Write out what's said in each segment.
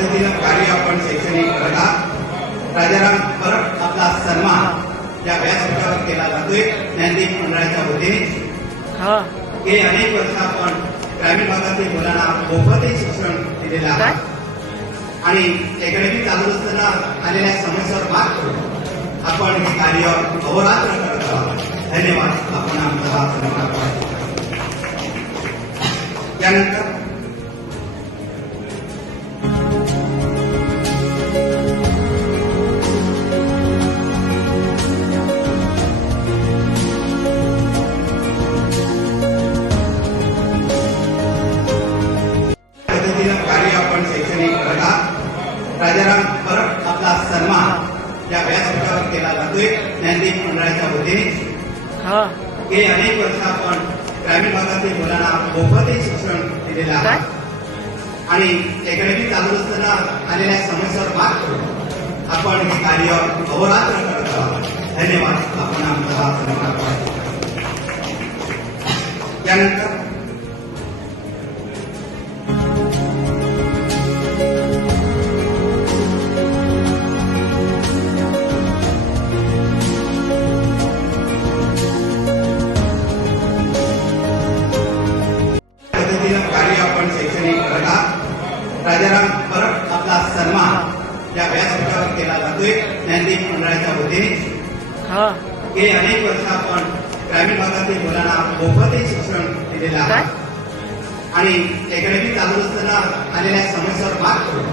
पद्धतीनं कार्य आपण शैक्षणिक करत आहात. राजाराम परत आपला सन्मान या व्यासपीठावर केला जातोय. ज्ञानदीप मंडळाच्या वतीने गेली अनेक वर्ष आपण ग्रामीण भागातील मुलांना मोफतही शिक्षण दिलेलं आहे आणि अकॅडमी चालू असताना आलेल्या समस्यावर मात करून आपण हे कार्य अहोरात्र करत आहोत. धन्यवाद. आपण आमचा हा सन्मान करतो. यानंतर कार्य आपण शैक्षणिक करत आहात. राजाराम परत आपला सन्मान या व्यासपीठावर केला जातोय. ज्ञानदीप मंडळाच्या वतीने गेली अनेक वर्ष आपण ग्रामीण भागातील मुलांना मोफतही शिक्षण दिलेलं आहे आणि अकॅडमी चालू असताना आलेल्या समस्यावर मात करून आपण हे कार्य अहोरात्र करत आहोत. धन्यवाद. आपण आमचा हा सन्मान करतो. यानंतर कार्य आपण शैक्षणिक करत आहात. राजाराम परत आपला सन्मान या व्यासपीठावर केला जातोय. ज्ञानदीप मंडळाच्या वतीने गेली अनेक वर्ष आपण ग्रामीण भागातील मुलांना मोफतही शिक्षण दिलेलं आहे आणि अकॅडमी चालू असताना आलेल्या समस्यावर मात करून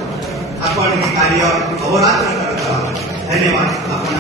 आपण हे कार्य अहोरात्र करत आहोत. धन्यवाद. आपण